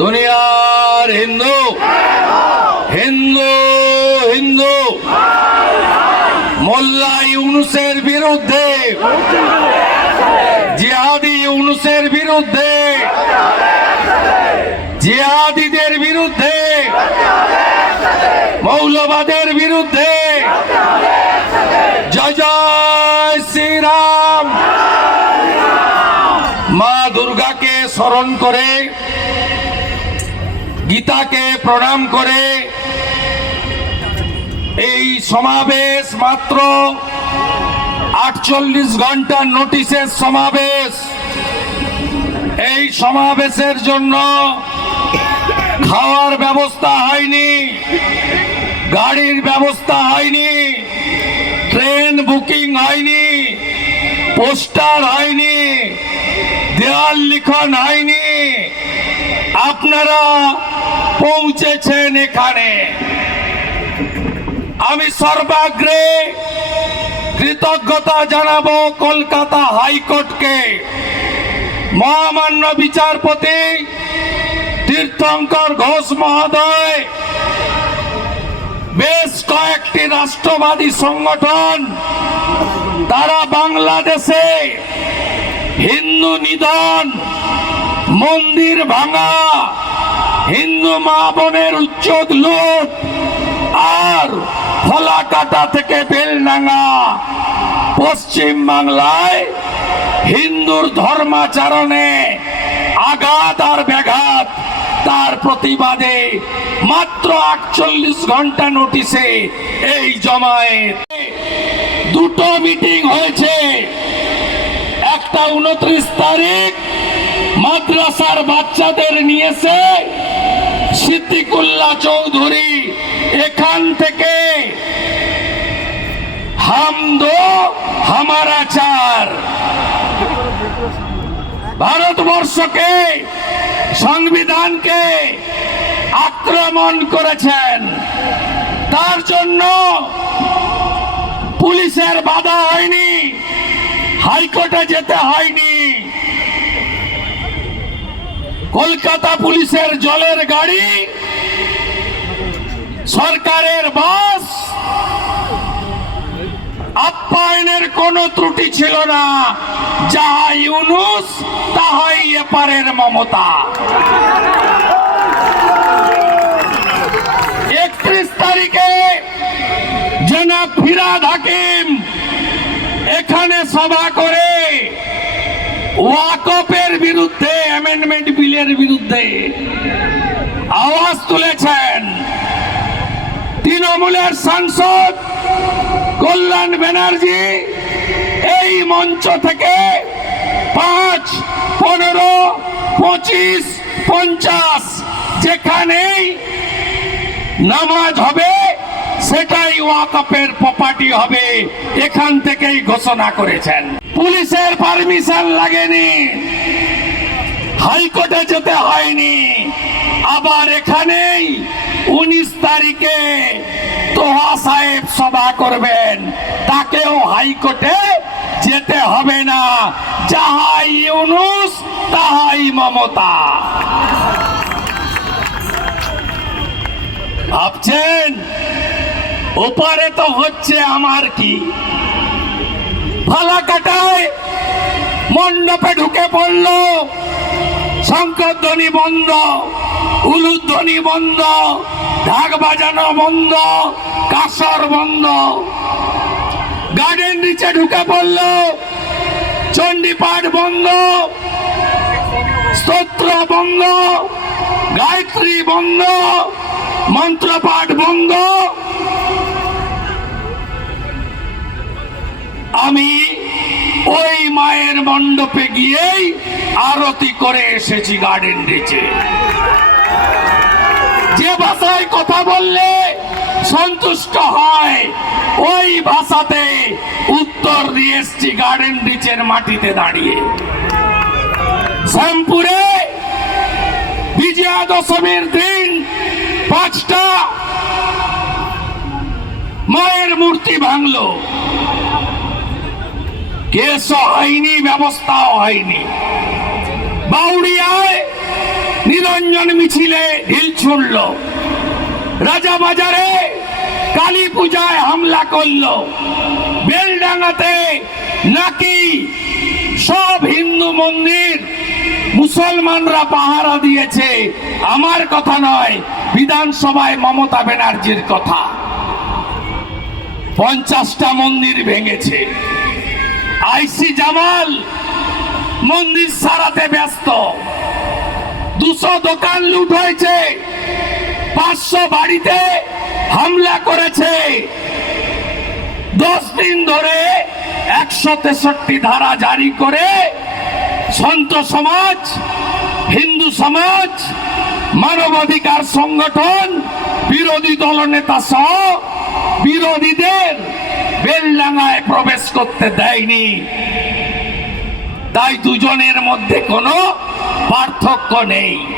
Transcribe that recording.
দুনিয়ার হিন্দু। হিন্দু হিন্দু। মোল্লা ইউনুসের বিরুদ্ধে, জিহাদি ইউনুসের বিরুদ্ধে, জিহাদিদের বিরুদ্ধে, মৌলবাদের বিরুদ্ধে, জয় জয় শ্রীরাম। মা দুর্গাকে স্মরণ করে গীতাকে প্রণাম করে এই সমাবেশ মাত্র আটচল্লিশ ঘণ্টার নোটিশের সমাবেশ। এই সমাবেশের জন্য খাওয়ার ব্যবস্থা হয়নি, গাড়ির ব্যবস্থা হয়নি, ট্রেন বুকিং হয়নি, পোস্টার হয়নি দেওয়াল লিখন হয়নি। আপনারা পৌঁছেছেন এখানে। আমি সর্বাগ্রে কৃতজ্ঞতা জানাব কলকাতা হাইকোর্টকে। মহামান্য বিচারপতি তীর্থঙ্কর ঘোষ মহোদয়, বেশ কয়েকটি রাষ্ট্রবাদী সংগঠন, তারা বাংলাদেশে হিন্দু নিধন, মন্দির ভাঙা হিন্দু মা বোনের উচ্চদ লুট আর ফলাকাটা থেকে বেলডাঙ্গা। পশ্চিম বাংলায় হিন্দুর ধর্মাচরণে আঘাত আর ব্যাঘাত, তার প্রতিবাদে মাত্র আটচল্লিশ ঘণ্টা নোটিশে এই জমায়েত। দুটো মিটিং হয়েছে। একটা উনত্রিশ তারিখ মাদ্রাসার বাচ্চাদের নিয়েছে সিদ্দিকুল্লাহ চৌধুরী, এখান থেকে হাম দো হামারা চার। ভারতবর্ষকে, সংবিধানকে আক্রমণ করেছেন। তার জন্য পুলিশের বাধা হয়নি, হাইকোর্টে যেতে হয়নি। কলকাতা পুলিশের জলের গাড়ি, সরকারের বাস, আপ্যায়নের কোনো ত্রুটি ছিল না। যাহা ইউনুস, তাহাই এপারের মমতা। একত্রিশ তারিখে জনাব ফিরাদ হাকিম এখানে সভা করে ওয়াকফের বিরুদ্ধে অ্যামেন্ডমেন্ট বিলের বিরুদ্ধে আওয়াজ তুলেছেন তৃণমূলের সাংসদ কল্যাণ ব্যানার্জি। এই মঞ্চ থেকে পাঁচ, পনেরো, পঁচিশ, পঞ্চাশ যেখানেই নামাজ হবে, সেটাই ওয়াকফের প্রপার্টি হবে। এখান থেকেই ঘোষণা করেছেন। পুলিশের পারমিশন লাগেনি। হাইকোর্টে যেতে হয়নি। আবার এখানেই উনিশ তারিখে তোহা সাহেব সভা করবেন। তাকেও হাইকোর্টে যেতে হবে না। যাহাই ইউনুস, তাহাই মমতা। ভাবছেন, ওপারে তো হচ্ছে আমার কি? ফালা কাটায়, মণ্ডপে ঢুকে পড়ল। শঙ্করধ্বনি বন্ধ উলুধ্বনি বন্ধ, ঢাক বাজানো বন্ধ, কাসর বন্ধ। গার্ডেন নিচে ঢুকে পড়ল, চণ্ডীপাঠ বন্ধ, স্তোত্র বন্ধ, গায়ত্রী বন্ধ, মন্ত্রপাঠ বন্ধ মণ্ডপে গিয়েই আরতি করে এসেছি গার্ডেন রিচে। যে ভাষায় কথা বললে সন্তুষ্ট হয়, ওই ভাষাতে উত্তর দিয়ে এসছি গার্ডেন রিচের মাটিতে দাঁড়িয়ে। শ্যামপুরে বিজয়া দশমীর দিন পাঁচটা মায়ের মূর্তি ভাঙলো। কেসও হয়নি, ব্যবস্থাও হয়নি। বাউরিয়ায় নিরঞ্জন মিছিলে ঢিল ছুড়ল। রাজাবাজারে কালী পূজায় হামলা করল। বেলডাঙ্গাতে নাকি সব হিন্দু মন্দির মুসলমানরা পাহারা দিয়েছে, আমার কথা নয়, বিধানসভায় মমতা ব্যানার্জির কথা। পঞ্চাশটা মন্দির ভেঙেছে। আইসি জামাল, মন্দির সারাতে ব্যস্ত। দুশো দোকান লুট হয়েছে, পাঁচশো বাড়িতে হামলা করেছে। দশ দিন ধরে একশো তেষট্টি ধারা জারি করে সন্ত সমাজ, হিন্দু সমাজ, মানবাধিকার সংগঠন, বিরোধী দলনেতা সহ বিরোধীদের বেলডাঙ্গায় প্রবেশ করতে দেয়নি। তাই দুজনের মধ্যে কোনো পার্থক্য নেই।